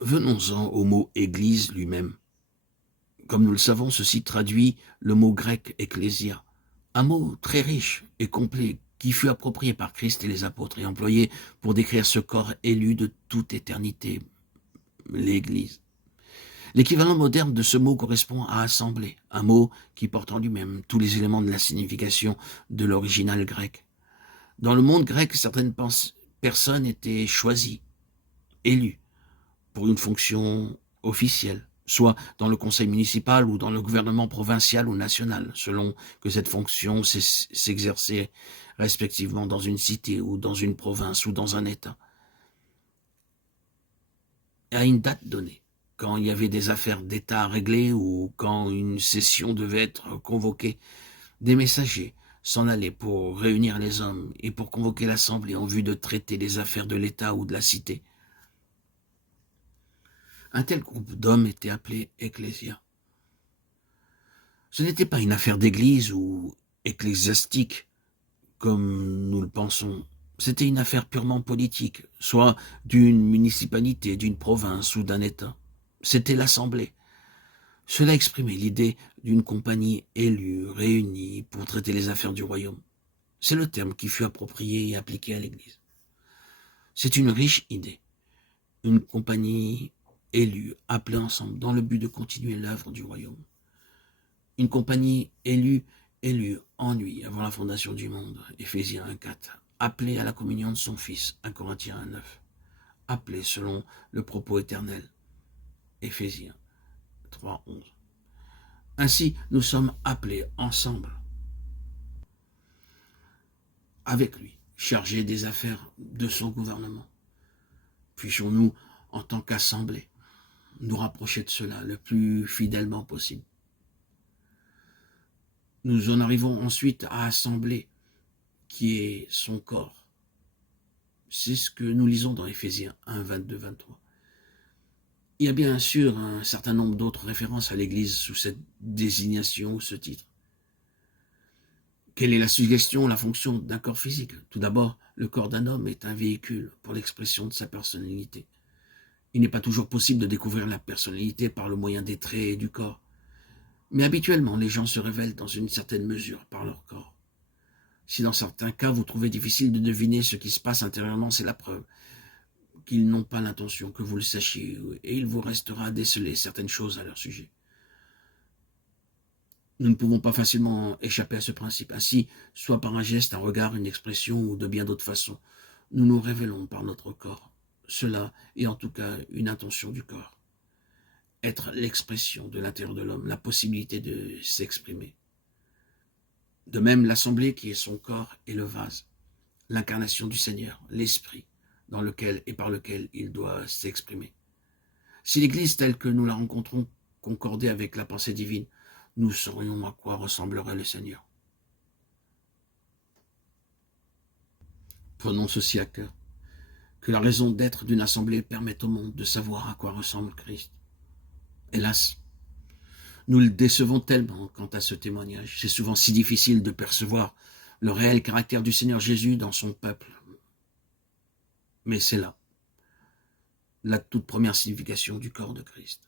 Venons-en au mot « église » lui-même. Comme nous le savons, ceci traduit le mot grec « ecclésia », un mot très riche et complet qui fut approprié par Christ et les apôtres et employé pour décrire ce corps élu de toute éternité, l'Église. L'équivalent moderne de ce mot correspond à « assemblée », un mot qui porte en lui-même tous les éléments de la signification de l'original grec. Dans le monde grec, certaines personnes étaient choisies, élues, pour une fonction officielle, soit dans le conseil municipal ou dans le gouvernement provincial ou national, selon que cette fonction s'exerçait respectivement dans une cité ou dans une province ou dans un État. À une date donnée, quand il y avait des affaires d'État à régler ou quand une session devait être convoquée, des messagers s'en allaient pour réunir les hommes et pour convoquer l'assemblée en vue de traiter des affaires de l'État ou de la cité. Un tel groupe d'hommes était appelé ecclésia. Ce n'était pas une affaire d'église ou ecclésiastique, comme nous le pensons. C'était une affaire purement politique, soit d'une municipalité, d'une province ou d'un État. C'était l'Assemblée. Cela exprimait l'idée d'une compagnie élue, réunie pour traiter les affaires du royaume. C'est le terme qui fut approprié et appliqué à l'Église. C'est une riche idée. Une compagnie élue, appelée ensemble, dans le but de continuer l'œuvre du royaume. Une compagnie élue en lui avant la fondation du monde, Éphésiens 1,4, appelée à la communion de son Fils, 1 Corinthiens 1,9, appelée selon le propos éternel, Éphésiens 3,11. Ainsi, nous sommes appelés ensemble, avec lui, chargés des affaires de son gouvernement. Puissions-nous, en tant qu'assemblée, nous rapprocher de cela le plus fidèlement possible. Nous en arrivons ensuite à assembler, qui est son corps. C'est ce que nous lisons dans Éphésiens 1, 22, 23. Il y a bien sûr un certain nombre d'autres références à l'Église sous cette désignation ou ce titre. Quelle est la suggestion, la fonction d'un corps physique? Tout d'abord, le corps d'un homme est un véhicule pour l'expression de sa personnalité. Il n'est pas toujours possible de découvrir la personnalité par le moyen des traits et du corps. Mais habituellement, les gens se révèlent dans une certaine mesure par leur corps. Si dans certains cas, vous trouvez difficile de deviner ce qui se passe intérieurement, c'est la preuve qu'ils n'ont pas l'intention que vous le sachiez, et il vous restera à déceler certaines choses à leur sujet. Nous ne pouvons pas facilement échapper à ce principe. Ainsi, soit par un geste, un regard, une expression, ou de bien d'autres façons, nous nous révélons par notre corps. Cela est en tout cas une intention du corps. Être l'expression de l'intérieur de l'homme, la possibilité de s'exprimer. De même, l'assemblée qui est son corps est le vase, l'incarnation du Seigneur, l'esprit, dans lequel et par lequel il doit s'exprimer. Si l'Église telle que nous la rencontrons concordait avec la pensée divine, nous saurions à quoi ressemblerait le Seigneur. Prenons ceci à cœur, que la raison d'être d'une assemblée permette au monde de savoir à quoi ressemble Christ. Hélas, nous le décevons tellement quant à ce témoignage. C'est souvent si difficile de percevoir le réel caractère du Seigneur Jésus dans son peuple. Mais c'est là la toute première signification du corps de Christ.